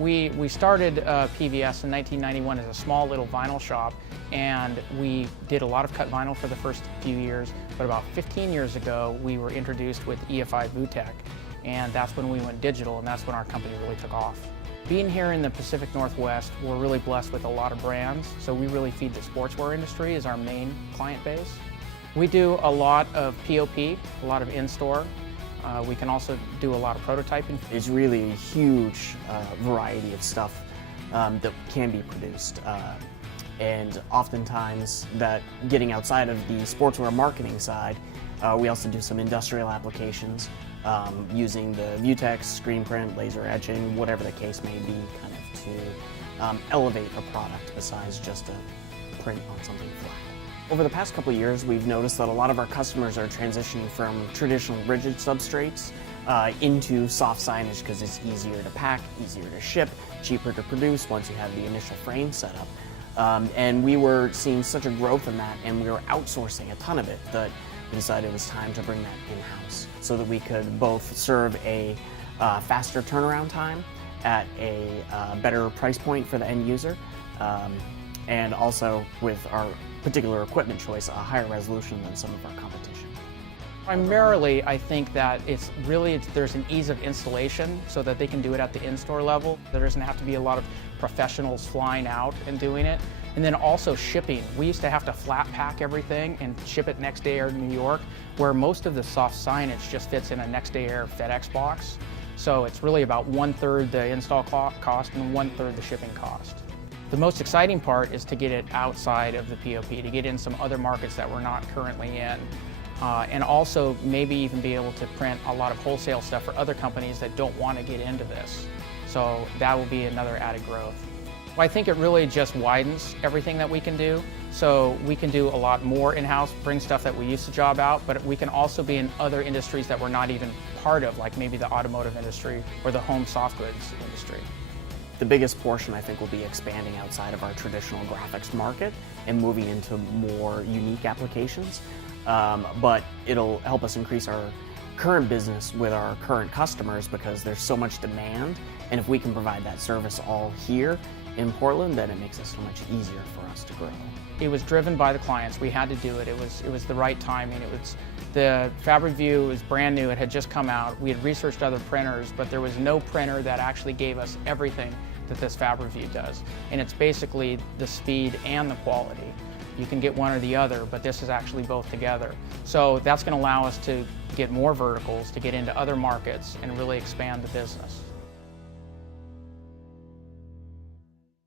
We started PVS in 1991 as a small little vinyl shop, and we did a lot of cut vinyl for the first few years, but about 15 years ago we were introduced with EFI Vutec, and that's when we went digital, and that's when our company really took off. Being here in the Pacific Northwest, we're really blessed with a lot of brands, so we really feed the sportswear industry as our main client base. We do a lot of POP, a lot of in-store. We can also do a lot of prototyping. It's really a huge variety of stuff that can be produced. And oftentimes that getting outside of the sportswear marketing side, we also do some industrial applications using the Vutec, screen print, laser etching, whatever the case may be, kind of to elevate a product besides just a print on something flat. Over the past couple of years, we've noticed that a lot of our customers are transitioning from traditional rigid substrates into soft signage because it's easier to pack, easier to ship, cheaper to produce once you have the initial frame set up. And we were seeing such a growth in that, and we were outsourcing a ton of it, that we decided it was time to bring that in-house so that we could both serve a faster turnaround time at a better price point for the end user, and also with our particular equipment choice, a higher resolution than some of our competition. Primarily, I think that there's an ease of installation so that they can do it at the in-store level. There doesn't have to be a lot of professionals flying out and doing it. And then also shipping. We used to have to flat pack everything and ship it next day air to New York, where most of the soft signage just fits in a next day air FedEx box. So it's really about 1/3 the install cost and 1/3 the shipping cost. The most exciting part is to get it outside of the POP, to get in some other markets that we're not currently in. And also maybe even be able to print a lot of wholesale stuff for other companies that don't want to get into this. So that will be another added growth. Well, I think it really just widens everything that we can do. So we can do a lot more in-house, bring stuff that we used to job out, but we can also be in other industries that we're not even part of, like maybe the automotive industry or the home soft goods industry. The biggest portion, I think, will be expanding outside of our traditional graphics market and moving into more unique applications. But it'll help us increase our current business with our current customers because there's so much demand, and if we can provide that service all here in Portland, then it makes it so much easier for us to grow. It was driven by the clients. We had to do it. It was the right timing. The FabricView was brand new. It had just come out. We had researched other printers, but there was no printer that actually gave us everything that this FabricView does. And it's basically the speed and the quality. You can get one or the other, but this is actually both together. So that's going to allow us to get more verticals, to get into other markets, and really expand the business.